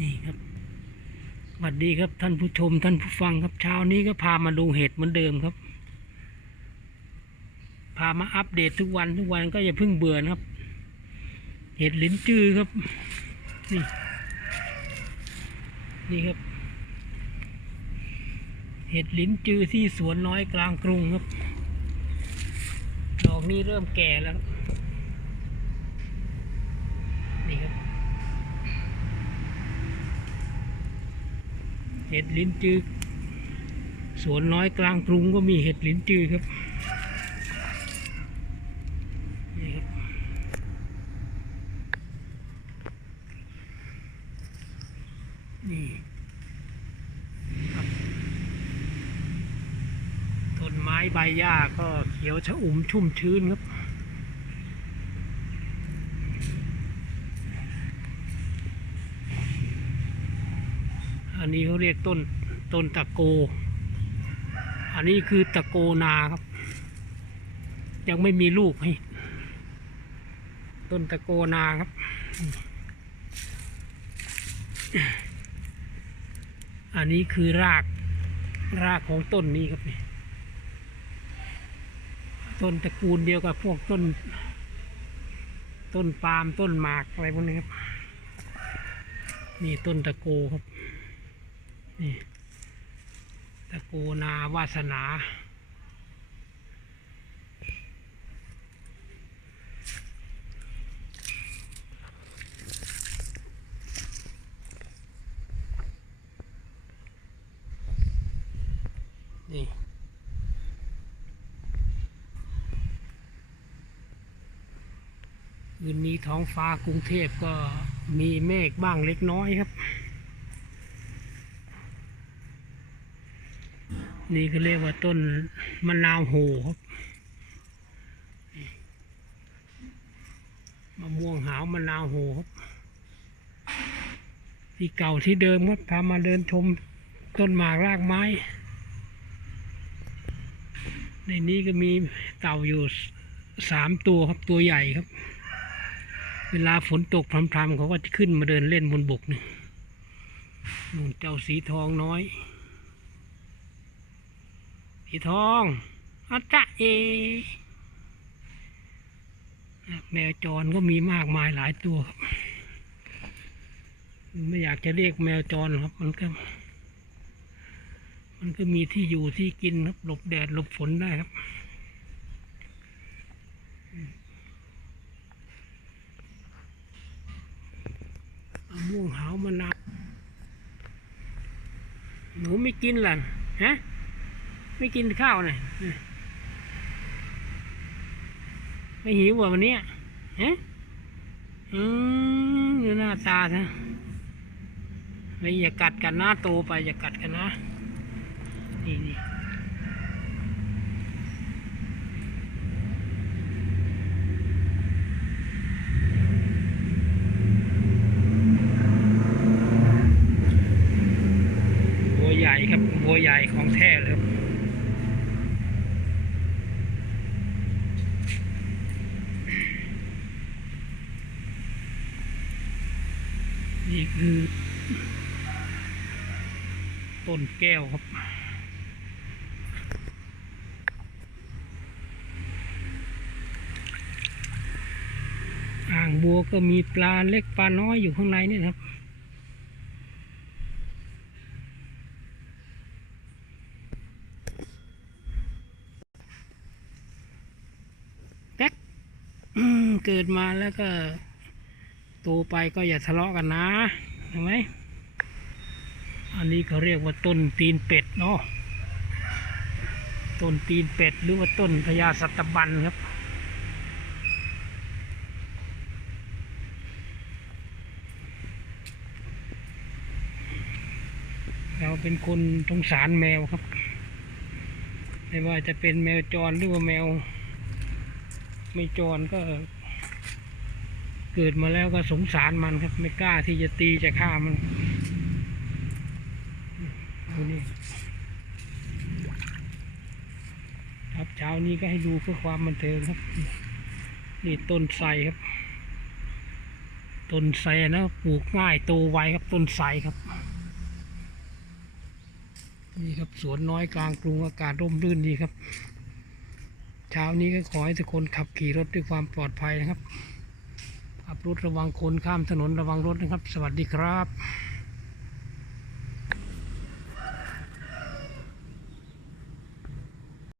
นี่ครับสวัสดีครับท่านผู้ชมท่านผู้ฟังครับเช้านี้ก็พามาดูเห็ดเหมือนเดิมครับ พามาอัปเดตทุกวันทุกวันก็อย่าเพิ่งเบื่อนะครับ เห็ดลิ้นจื้อครับ นี่นี่ครับ เห็ดลิ้นจื้อที่สวนน้อยกลางกรุงครับดอกนี้เริ่มแก่แล้วครับนี่ครับ เห็ดลิ้นจือสวนน้อยกลางกรุงก็มีเห็ดลิ้นจือครับนี่ครับ นี่ครับต้นไม้ใบหญ้าก็เขียวชะอุ่มชุ่มชื้นครับ อันนี้เขาเรียกต้นต้นตะโก อันนี้คือตะโกนาครับ ยังไม่มีลูกให้ต้นตะโกนาครับ อันนี้คือรากรากของต้นนี้ครับนี่ต้นตระกูลเดียวกับพวกต้น ต้นปาล์มต้นหมากอะไรพวกนี้ครับ นี่ต้นตะโกครับ นี่ตะโกนาวาสนา นี่คืนนี้ท้องฟ้ากรุงเทพก็มีเมฆบ้างเล็กน้อยครับ นี่ก็เรียกว่าต้นมะนาวโหครับมะม่วงหาวมะนาวโหครับที่เก่าที่เดิมครับพามาเดินชมต้นหมากรากไม้ ในนี้ก็มีเต่าอยู่สามตัวครับตัวใหญ่ครับ เวลาฝนตกพรำๆเขาก็จะขึ้นมาเดินเล่นบนบกนี่นู่นเจ้าสีทองน้อย สีทองอาจะเอแมวจรก็มีมากมายหลายตัวครับ ไม่อยากจะเรียกแมวจรครับ มันก็ มันก็มีที่อยู่ที่กินครับ หลบแดดหลบฝนได้ครับม่วงหาวมะนาวหนูไม่กินหรอฮะ ไม่กินข้าวเนี่ยไม่หิวว่ะวันเนี้ยฮะอืมดูหน้าตาซะไม่อย่ากัดกันนะโตไปอย่ากัดกันนะ นี่นี่บัวใหญ่ครับบัวใหญ่ของแท้เลยครับ นี่คือต้นแก้วครับ อ่างบัวก็มีปลาเล็กปลาน้อยอยู่ข้างในนี่ครับแก๊กเกิดมาแล้วก็ โตไปก็อย่าทะเลาะกันนะเห็นไหมอันนี้เขาเรียกว่าต้นตีนเป็ดเนาะต้นตีนเป็ดหรือว่าต้นพญาสัตบันครับ เราเป็นคนสงสารแมวครับ ไม่ว่าจะเป็นแมวจรหรือว่าแมว ไม่จรก็ เกิดมาแล้วก็สงสารมันครับ ไม่กล้าที่จะตีจะฆ่ามันดูนี่ครับเช้านี้ก็ให้ดูเพื่อความบันเทิงครับ นี่ต้นไทรครับ ต้นไทรนะปลูกง่ายโตไวครับต้นไทรครับ นี่ครับสวนน้อยกลางกรุงอากาศร่มรื่นดีครับ เช้านี้ก็ขอให้ทุกคนขับขี่รถด้วยความปลอดภัยนะครับ รถระวังคนข้ามถนนระวังรถนะครับ สวัสดีครับ